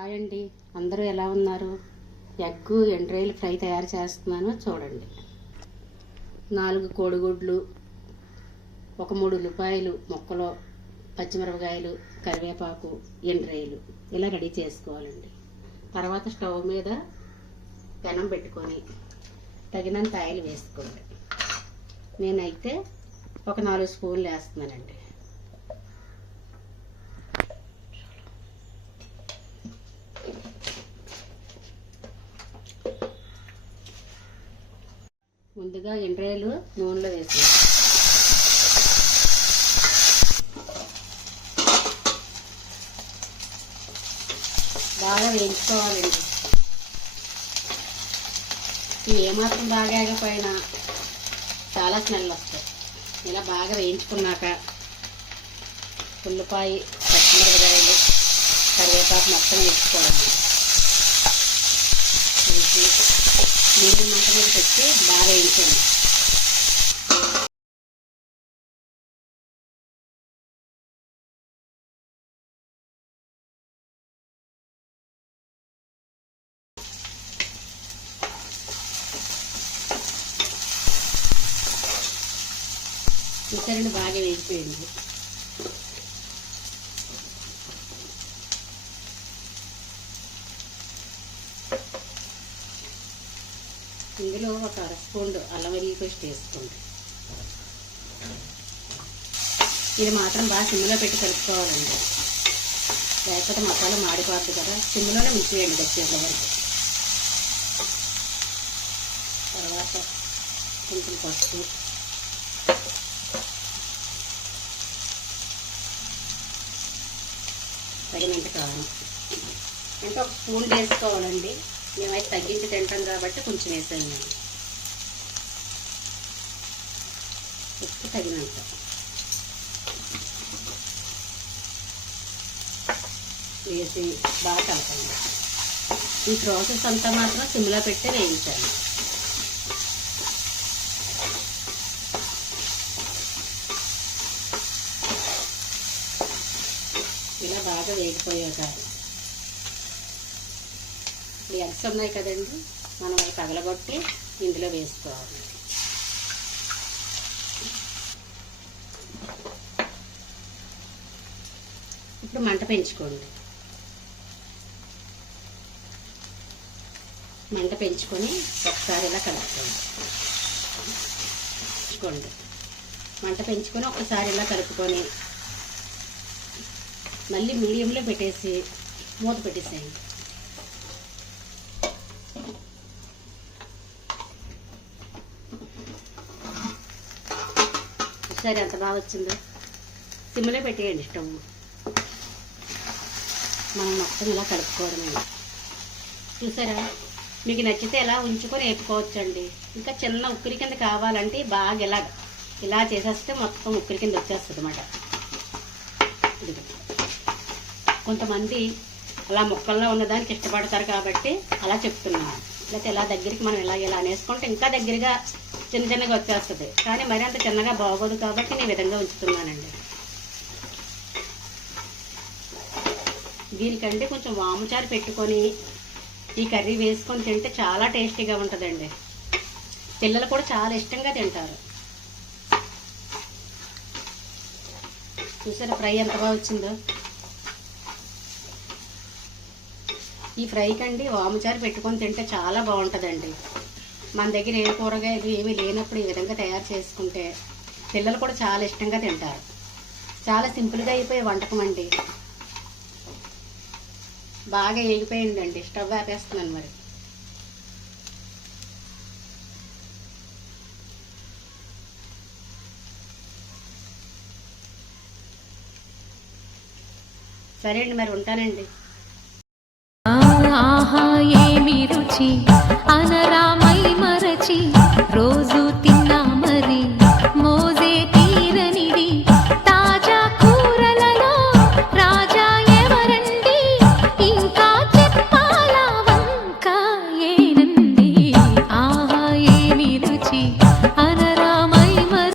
Hi అండి. అందరూ ఎలా ఉన్నారు? ఎగ్ ఎండ్రాయిల్ ఫ్రై తయారు చేస్తున్నాను. చూడండి. నాలుగు కోడిగుడ్లు ఒక మూడు ఉల్లిపాయలు ముక్కలు పచ్చిమిరపకాయలు కరివేపాకు ఎండ్రాయిలు. ఇలా రెడీ చేసుకోవాలండి. తర్వాత స్టవ్ మీద పెనం పెట్టుకొని తగినంత ఆయిల్ వేసుకోండి. నేనైతే ఒక నాలుగు స్పూన్లు వేస్తున్నానండి. ముందుగా ఎండ్రాయిలు నూనెలో వేసేయాలి. బాగా వేయించుకోవాలండి. ఇవి ఏమాత్రం బాగా ఆగిపోయినా చాలా స్మెల్ వస్తాయి. ఇలా బాగా వేయించుకున్నాక ఉల్లిపాయ పచ్చిమిరపకాయలు కరివేపాకు మొత్తం వేసుకోవాలి మీద బాగా వేయించండి. చూసారండి బాగా వేగిపోయింది ఇందులో ఒక అర స్పూన్ అల్లం వెల్లుల్లి పేస్ట్ వేసుకోండి. ఇది మాత్రం బాగా సిమ్లో పెట్టి కలుపుకోవాలండి. లేకపోతే మసాలా మాడిపోద్ది కదా సిమ్లోనే ఉంచేయండి వచ్చేంత వరకు. తర్వాత కొంచెం పసుపు. తగినంత కారం. అంటే ఒక స్పూన్ వేసుకోవాలండి. మేమైతే తగ్గించి తింటాం కాబట్టి కొంచెం వేసాను నేను. ఉప్పు తగినంత. వేసి బాగా కలపండి ఈ ప్రాసెస్ అంతా మాత్రం సిమ్లో పెట్టి వేయించాలి. ఇలా బాగా వేగిపోయాక ఇప్పుడు ఎగ్స్ ఉన్నాయి కదండి మనం అవి పగలగొట్టి ఇందులో వేసుకోవాలి. ఇప్పుడు మంట పెంచుకోండి. మంట పెంచుకొని ఒకసారి ఇలా కలుపుకోండి. పెంచుకోండి. మంట పెంచుకొని ఒకసారి ఇలా కలుపుకొని మళ్ళీ మీడియంలో పెట్టేసి మూత పెట్టేసేయండి. సరే ఎంత బాగా వచ్చిందో. సిమ్లో పెట్టేయండి స్టవ్. మనం మొత్తం ఇలా కలుపుకోవడమండి చూసారా? మీకు నచ్చితే ఇలా ఉంచుకొని వేపుకోవచ్చండి. ఇంకా చిన్న ఉక్కిరి కింద కావాలంటే బాగా ఇలా ఇలా చేసేస్తే మొత్తం ఉక్కిరి కింద వచ్చేస్తుంది అన్నమాట. కొంతమంది అలా ముక్కల్లో ఉన్నదానికి ఇష్టపడతారు కాబట్టి అలా చెప్తున్నాను. లేకపోతే ఇలా దగ్గరికి మనం ఇలా ఇలా అనేసుకుంటే ఇంకా దగ్గరగా చిన్న చిన్నగా వచ్చేస్తుంది. కానీ మరి అంత చిన్నగా బాగోదు కాబట్టి నేను విధంగా ఉంచుతున్నానండి. దీనికంటే కొంచెం వాముచారు పెట్టుకొని ఈ కర్రీ వేసుకొని తింటే చాలా టేస్టీగా ఉంటుందండి. పిల్లలు కూడా చాలా ఇష్టంగా తింటారు. చూసారా ఫ్రై ఎంత బాగా వచ్చిందో? ఈ ఫ్రై కండి వాముచారు పెట్టుకొని తింటే చాలా బాగుంటుందండి. మన దగ్గర ఏ కూరగాయలు ఏమీ లేనప్పుడు ఈ విధంగా తయారు చేసుకుంటే పిల్లలు కూడా చాలా ఇష్టంగా తింటారు. చాలా సింపుల్గా అయిపోయే వంటకం అండి. బాగా ఏగిపోయిందండి. స్టవ్ ఆపేస్తున్నాను మరి. సరే అండి మరి ఉంటానండి. ఆహా ఏమి రుచి?